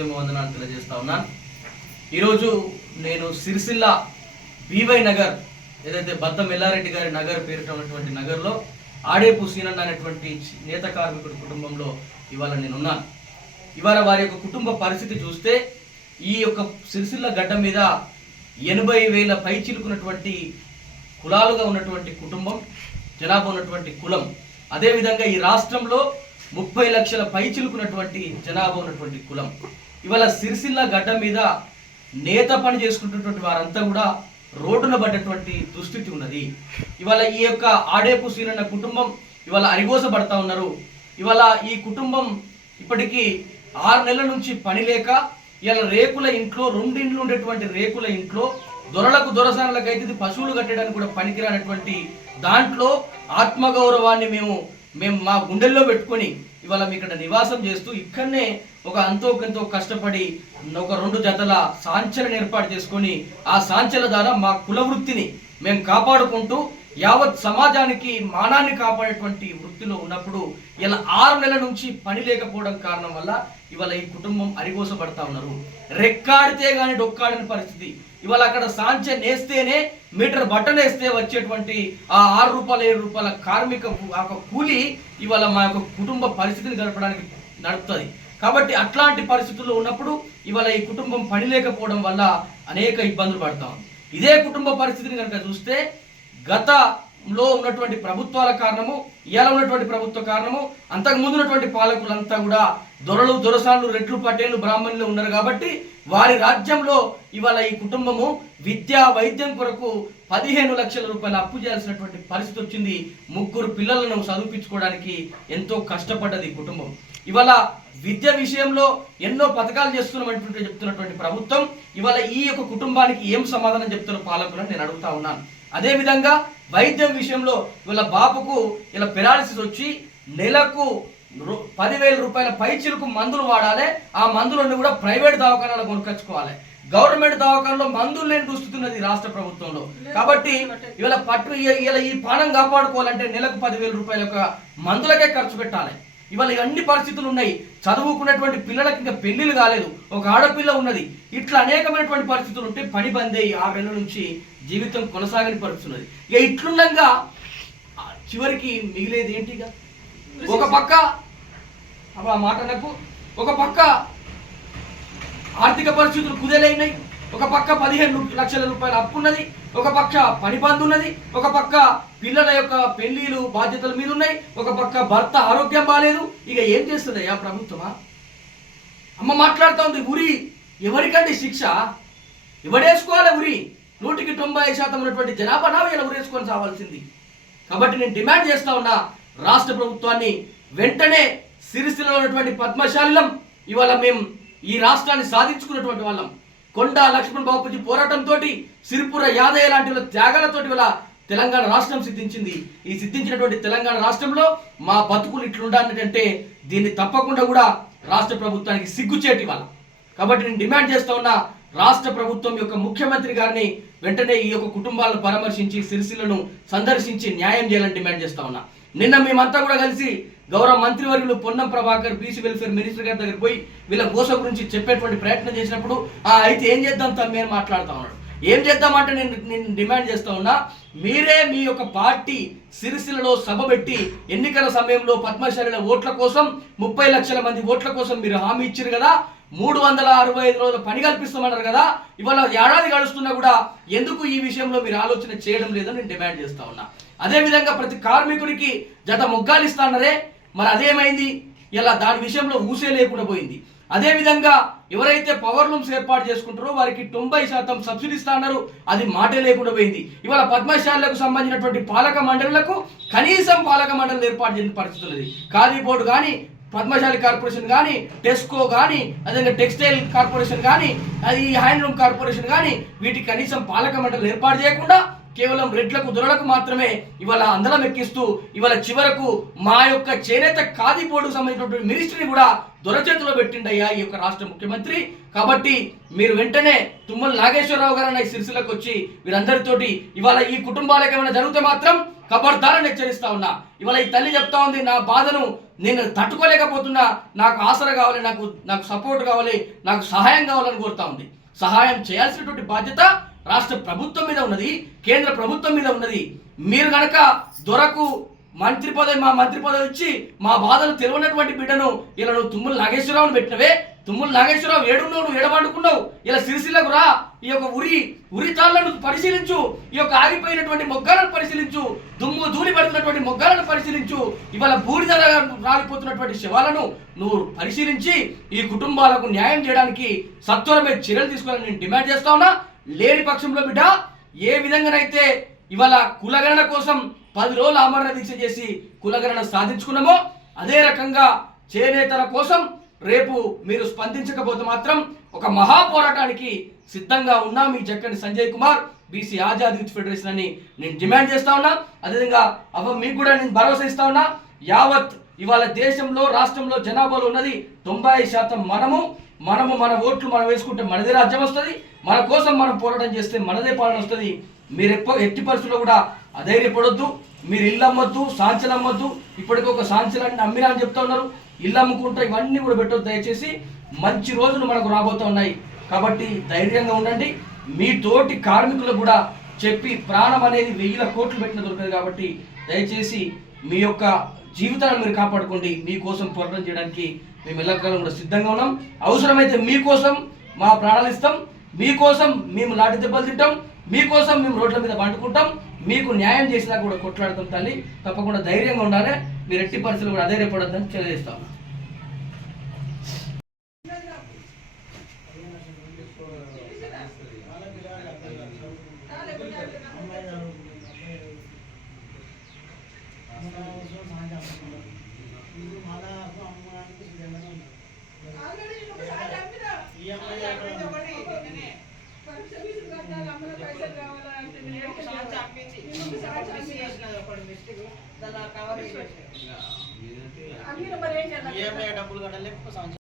ఉద్యమ వందనాలు తెలియజేస్తా ఉన్నాను. ఈరోజు నేను సిరిసిల్ల బీవై నగర్, ఏదైతే బద్దం ఎల్లారెడ్డి గారి నగర్ పేరిట ఉన్నటువంటి నగర్లో ఆడేపు సీనన్న అనేటువంటి నేత కార్మికుడి కుటుంబంలో ఇవాళ నేనున్నాను. ఇవాళ వారి యొక్క కుటుంబ పరిస్థితి చూస్తే ఈ యొక్క సిరిసిల్ల గడ్డ మీద 80,000 పై చిలుకున్నటువంటి కులాలుగా ఉన్నటువంటి కుటుంబం, జనాభా ఉన్నటువంటి కులం. అదేవిధంగా ఈ రాష్ట్రంలో 30 లక్షల పై చిలుకున్నటువంటి జనాభా ఉన్నటువంటి కులం. ఇవాళ సిరిసిల్ల గడ్డ మీద నేత పని చేసుకుంటున్నటువంటి వారంతా కూడా రోడ్డున పడ్డటువంటి దుస్థితి ఉన్నది. ఇవాళ ఈ యొక్క ఆడేపు సీనన్న కుటుంబం ఇవాళ అరిగోసపడతా ఉన్నారు. ఇవాళ ఈ కుటుంబం ఇప్పటికీ 6 నెలల నుంచి పని లేక ఇవాళ రేకుల ఇంట్లో, 2 ఇండ్లు ఉండేటువంటి రేకుల ఇంట్లో దొరలకు దొరసానులకు అయితే పశువులు కట్టడానికి కూడా పనికిరానటువంటి దాంట్లో ఆత్మగౌరవాన్ని మేము మా గుండెల్లో పెట్టుకొని ఇవాళ మీ ఇక్కడ నివాసం చేస్తూ ఇక్కడనే ఒక ఎంతో కష్టపడి ఒక 2 జతల సాంచలను ఏర్పాటు చేసుకొని ఆ సాంచల ద్వారా మా కుల వృత్తిని మేము కాపాడుకుంటూ యావత్ సమాజానికి మానాన్ని కాపాడేటువంటి వృత్తిలో ఉన్నప్పుడు ఇలా 6 నెలల నుంచి పని లేకపోవడం కారణం వల్ల ఇవాళ ఈ కుటుంబం అరిగోసపడతా ఉన్నారు. రెక్కాడితే కానీ డొక్కాడని పరిస్థితి. ఇవాళ అక్కడ సాంచ నేస్తేనే మీటర్ బట్టలు వేస్తే వచ్చేటువంటి ఆ 6 రూపాయలు 7 రూపాయల కార్మిక కూలి ఇవాళ మా యొక్క కుటుంబ పరిస్థితిని గడపడానికి నడుపుతుంది. కాబట్టి అట్లాంటి పరిస్థితుల్లో ఉన్నప్పుడు ఇవాళ ఈ కుటుంబం పని లేకపోవడం వల్ల అనేక ఇబ్బందులు పడతా ఉంది. ఇదే కుటుంబ పరిస్థితిని కనుక చూస్తే గతంలో ఉన్నటువంటి ప్రభుత్వాల కారణము, ఇవాళ ఉన్నటువంటి ప్రభుత్వ కారణము, అంతకు ముందు ఉన్నటువంటి పాలకులంతా కూడా దొరలు, దొరసాన్లు, రెడ్లు, పటేళ్లు, బ్రాహ్మణులు ఉన్నారు. కాబట్టి వారి రాజ్యంలో ఇవాళ ఈ కుటుంబము విద్యా వైద్యం కొరకు 15 లక్షల రూపాయలు అప్పు చేయాల్సినటువంటి పరిస్థితి వచ్చింది. 3 పిల్లలను చదివించుకోవడానికి ఎంతో కష్టపడ్డది కుటుంబం. ఇవాళ విద్య విషయంలో ఎన్నో పథకాలు చేస్తున్నామంటుంటే చెప్తున్నటువంటి ప్రభుత్వం ఇవాళ ఈ యొక్క కుటుంబానికి ఏం సమాధానం చెప్తున్న పాలకులను నేను అడుగుతా ఉన్నాను. అదేవిధంగా వైద్యం విషయంలో ఇవాళ బాబుకు ఇలా పెరాలసిస్ వచ్చి నెలకు 10,000 రూపాయల పైచిలకు మందులు వాడాలి. ఆ మందులన్నీ కూడా ప్రైవేట్ దవాఖానాలు కొనుక్కొచ్చుకోవాలి. గవర్నమెంట్ దవాఖానలో మందులు లేని దుస్తున్నది రాష్ట్ర ప్రభుత్వంలో. కాబట్టి ఇవాళ ఇలా ఈ ప్రాణం కాపాడుకోవాలంటే నెలకు 10,000 రూపాయల యొక్క మందులకే ఖర్చు పెట్టాలి. ఇవాళ అన్ని పరిస్థితులు ఉన్నాయి. చదువుకున్నటువంటి పిల్లలకి ఇంకా పెళ్లిళ్ళు కాలేదు, ఒక ఆడపిల్ల ఉన్నది. ఇట్లా అనేకమైనటువంటి పరిస్థితులు ఉంటే పని బంద్ అయ్యి 6 నెలల నుంచి జీవితం కొనసాగని పరిస్థితి ఉన్నది. ఇక ఇట్లుండగా చివరికి మిగిలేది ఏంటిగా? ఒక పక్క ఆ మాట నాకు, ఒక పక్క ఆర్థిక పరిస్థితులు కుదేలైనాయి, ఒక పక్క 15 లక్షల రూపాయల అప్పు ఉన్నది, ఒక పక్క పని బంద్ ఉన్నది, ఒక పక్క పిల్లల యొక్క పెళ్లిలు బాధ్యతల మీద ఉన్నాయి, ఒక పక్క భర్త ఆరోగ్యం బాగాలేదు. ఇక ఏం చేస్తుంది ఆ ప్రభుత్వమా? అమ్మ మాట్లాడుతూ ఉంది, ఉరి ఎవరికండి శిక్ష? ఎవడేసుకోవాలి ఉరి? 190% ఉన్నటువంటి జనాభా ఇలా ఉరేసుకొని చావాల్సింది. కాబట్టి నేను డిమాండ్ చేస్తా ఉన్నా రాష్ట్ర ప్రభుత్వాన్ని, వెంటనే సిరిసిల్లలో ఉన్నటువంటి పద్మశాలిలం ఇవాళ మేము ఈ రాష్ట్రాన్ని సాధించుకున్నటువంటి వాళ్ళం. కొండా లక్ష్మణ్ బాపూజీ పోరాటంతో, సిరిపుర యాదయ్య లాంటి త్యాగాలతోటి ఇవాళ తెలంగాణ రాష్ట్రం సిద్ధించింది. ఈ సిద్ధించినటువంటి తెలంగాణ రాష్ట్రంలో మా బతుకులు ఇట్లుండాలంటే దీన్ని తప్పకుండా కూడా రాష్ట్ర ప్రభుత్వానికి సిగ్గుచేటి వాళ్ళ. కాబట్టి నేను డిమాండ్ చేస్తా ఉన్నా రాష్ట్ర ప్రభుత్వం యొక్క ముఖ్యమంత్రి గారిని వెంటనే ఈ యొక్క కుటుంబాలను పరామర్శించి సిరిసిల్లను సందర్శించి న్యాయం చేయాలని డిమాండ్ చేస్తా ఉన్నా. నిన్న మేమంతా కూడా కలిసి గౌరవ మంత్రివర్యులు Ponnam Prabhakar BC welfare minister గారి దగ్గర పోయి వీళ్ళ గోస గురించి చెప్పేటువంటి ప్రయత్నం చేసినప్పుడు అయితే ఏం చేద్దాం తమ్మి అని మాట్లాడుతూ ఉన్నాడు. ఏం చేద్దామంటే నేను డిమాండ్ చేస్తా ఉన్నా, మీరే మీ యొక్క పార్టీ సిరిసిల్లలో సభ పెట్టి ఎన్నికల సమయంలో పద్మశాలిల ఓట్ల కోసం 30 లక్షల మంది ఓట్ల కోసం మీరు హామీ ఇచ్చారు కదా, 365 రోజులు పని కల్పిస్తామన్నారు కదా. ఇవాళ ఏడాది గడుస్తున్నా కూడా ఎందుకు ఈ విషయంలో మీరు ఆలోచన చేయడం లేదని నేను డిమాండ్ చేస్తా ఉన్నా. అదేవిధంగా ప్రతి కార్మికుడికి జత మొగ్గాలు ఇస్తానరే, మరి అదేమైంది? ఇలా దాని విషయంలో ఊసే లేకుండా పోయింది. అదేవిధంగా ఎవరైతే పవర్ లూమ్స్ ఏర్పాటు చేసుకుంటారో వారికి 90% సబ్సిడీ ఇస్తాన్నారు, అది మాటే లేకుండా పోయింది. ఇవాళ పద్మశాలకు సంబంధించినటువంటి పాలక మండలులకు కనీసం పాలక మండలి ఏర్పాటు చేసిన పరిస్థితి ఉన్నది. ఖాదీ బోర్డు కానీ, పద్మశాలి కార్పొరేషన్ కానీ, టెస్కో కానీ, అదేవిధంగా టెక్స్టైల్ కార్పొరేషన్ కానీ, అది హ్యాండ్లూమ్ కార్పొరేషన్ కానీ, వీటికి కనీసం పాలక మండలి ఏర్పాటు చేయకుండా కేవలం రెడ్లకు దొరలకు మాత్రమే ఇవాళ అందలం ఎక్కిస్తూ ఇవాళ చివరకు మా యొక్క చేనేత ఖాదీ బోర్డుకు సంబంధించినటువంటి మినిస్ట్రీని కూడా దొరచేతిలో పెట్టిండయ్యా ఈ యొక్క రాష్ట్ర ముఖ్యమంత్రి. కాబట్టి మీరు వెంటనే తుమ్మల నాగేశ్వరరావు గారు సిరిసిల్లకు వచ్చి వీరందరితోటి ఇవాళ ఈ కుటుంబాలకు ఏమైనా జరిగితే మాత్రం ఖబర్దారని హెచ్చరిస్తా ఉన్నా. ఇవాళ ఈ తల్లి చెప్తా ఉంది, నా బాధను నేను తట్టుకోలేకపోతున్నా, నాకు ఆసరా కావాలి, నాకు సపోర్ట్ కావాలి, నాకు సహాయం కావాలని కోరుతా ఉంది. సహాయం చేయాల్సినటువంటి బాధ్యత రాష్ట్ర ప్రభుత్వం మీద ఉన్నది, కేంద్ర ప్రభుత్వం మీద ఉన్నది. మీరు కనుక దొరకు మా మంత్రి పదవి ఇచ్చి మా బాధలు తెలియనటువంటి బిడ్డను ఇలా నువ్వు తుమ్మల నాగేశ్వరరావుని పెట్టినవే. తుమ్మల నాగేశ్వరరావు ఏడున్నావు, నువ్వు ఏడవండుకున్నావు. ఇలా సిరిసిల్లకు రా, ఈ యొక్క ఉరి తాళ్లను పరిశీలించు, ఈ యొక్క ఆగిపోయినటువంటి మొగ్గాలను పరిశీలించు, దుమ్ము ధూళి పడుతున్నటువంటి మొగ్గాలను పరిశీలించు, ఇవాళ బూడిద రాలిపోతున్నటువంటి శవాలను నువ్వు పరిశీలించి ఈ కుటుంబాలకు న్యాయం చేయడానికి సత్వరమే చర్యలు తీసుకోవాలని నేను డిమాండ్ చేస్తా ఉన్నా. లేని పక్షంలో బిడ్డ ఏ విధంగానైతే ఇవాళ కులగణన కోసం 10 రోజులు ఆమరణ దీక్ష చేసి కులగణన సాధించుకున్నామో అదే రకంగా చేనేతల కోసం రేపు మీరు స్పందించకపోతే మాత్రం ఒక మహా పోరాటానికి సిద్ధంగా ఉన్నా మీ Jakkani Sanjay Kumar BC Azad youth federation అని నేను డిమాండ్ చేస్తా ఉన్నా. అదేవిధంగా మీకు కూడా నేను భరోసా ఇస్తా ఉన్నా. యావత్ ఇవాళ దేశంలో రాష్ట్రంలో జనాభాలో ఉన్నది 90% మన ఓట్లు మనం వేసుకుంటే మనదే రాజ్యం వస్తుంది. మన కోసం మనం పోరాటం చేస్తే మనదే పాలన వస్తుంది. మీరు ఎట్టి పరిస్థితుల్లో కూడా అధైర్యపడొద్దు. మీరు ఇల్లు అమ్మొద్దు, సాంచలు అమ్మొద్దు. ఇప్పటికొక సాంచలన్నీ అమ్మినా అని చెప్తా ఉన్నారు. ఇల్లు అమ్ముకుంటా ఇవన్నీ కూడా పెట్టొద్దు. దయచేసి మంచి రోజులు మనకు రాబోతూ ఉన్నాయి కాబట్టి ధైర్యంగా ఉండండి. మీ తోటి కార్మికులకు కూడా చెప్పి ప్రాణం అనేది 1000 కోట్లు పెట్టిన దొరకదు కాబట్టి దయచేసి మీ యొక్క జీవితాలను మీరు కాపాడుకోండి. మీకోసం పోరాటం చేయడానికి మేము ఎల్లకాలం కూడా సిద్ధంగా ఉన్నాం. అవసరమైతే మీకోసం మా ప్రాణాలు ఇస్తాం, మీకోసం మేము లాఠీ దెబ్బలు తింటాం, మీకోసం మేము రోడ్ల మీద పండుకుంటాం, మీకు న్యాయం చేసినా కూడా కొట్లాడతాం. తల్లి తప్పకుండా ధైర్యంగా ఉండాలి. మీరు ఎట్టి పరిస్థితులు కూడా అధైర్యపడొద్దని తెలియజేస్తాం. డబ్బులు కట్టాలి